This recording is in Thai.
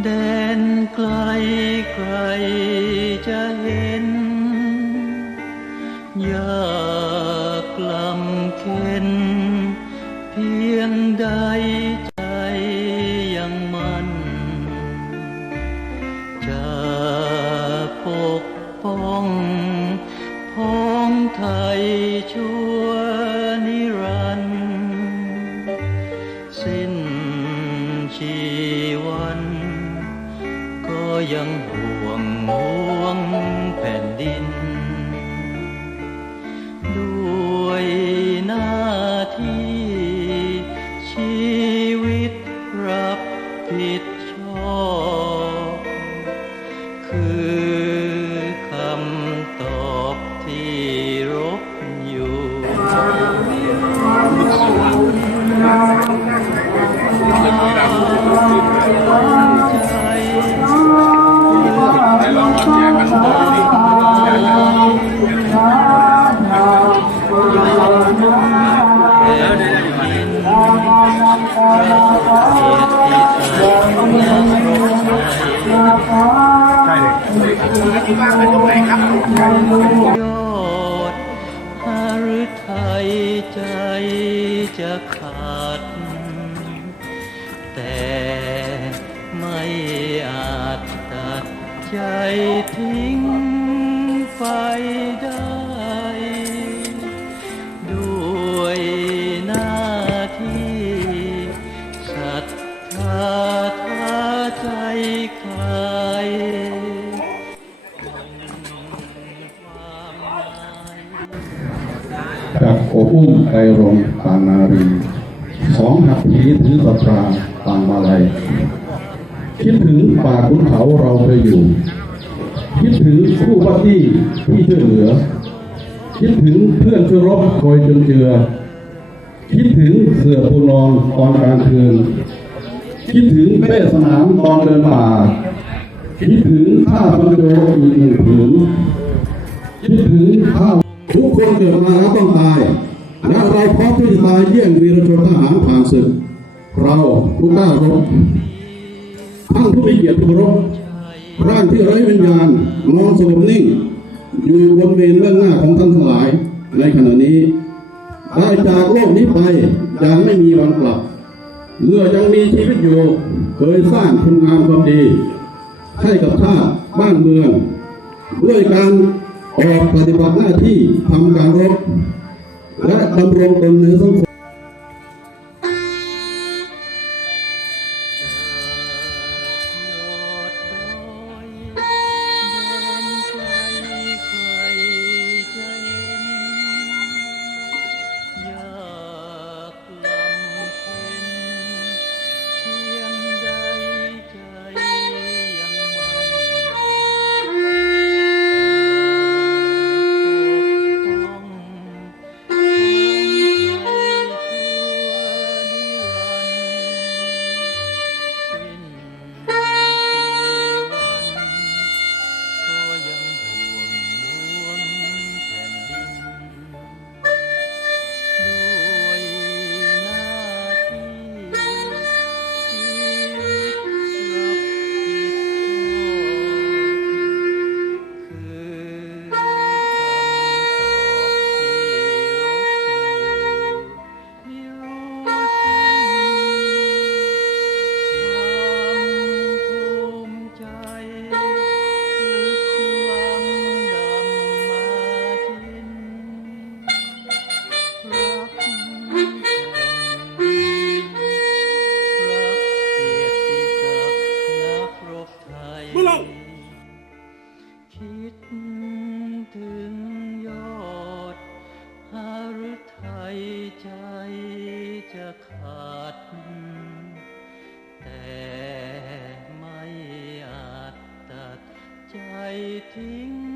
แดนไกลใครจะเห็นอยากลำเข็นเพียงใดใจยังมันจะปกป้องพ้องไทยชั่วนิรันดร์สิ้นชี ยังห่วงห่วงแผ่นดิน ด้วยหน้าที่ ชีวิตรับผิดชอบ คือ ใช่เลยที่บ้านเป็นตรงไหนครับยอดหารือไทยใจจะขาด แต่ไม่อาจตัดใจทิ้ง ครจากโอบอุ้มไตรรงปางนารีสองหักผีถือสตราปางมาลัยคิดถึงป่าขุนเขาเราเคยอยู่ คิดถึงคู่บัดดี้ที่ช่วยเหลือ คิดถึงเพื่อนช่วยรบคอยจนเจือ คิดถึงเสือปูนอนตอนกลางคืน คิดถึงเป้สนามตอนเดินป่า คิดถึงท่าพันโดอีกหนึ่งผืนคิดถึงข้าวทุกคนเกิดมาแล้วต้องตาย และเราพร้อมที่จะตายเยี่ยงวีรชนทหารผ่านศึก เราผู้กล้ารบทั้งผู้มีเกียรติทุกรบร่างที่ไร้วิญญาณนอนสงบนิ่ง อยู่บนเวรเบื้องหน้าของท่านทั้งหลาย ในขณะนี้ได้จากโลกนี้ไปย่างไม่มีวันกลับ เมื่อยังมีชีวิตอยู่ เคยสร้างคุณงามความดี ให้กับชาติบ้านเมือง ด้วยการออกปฏิบัติหน้าที่ทำการรบและดำรงตนในสังคม ทิ้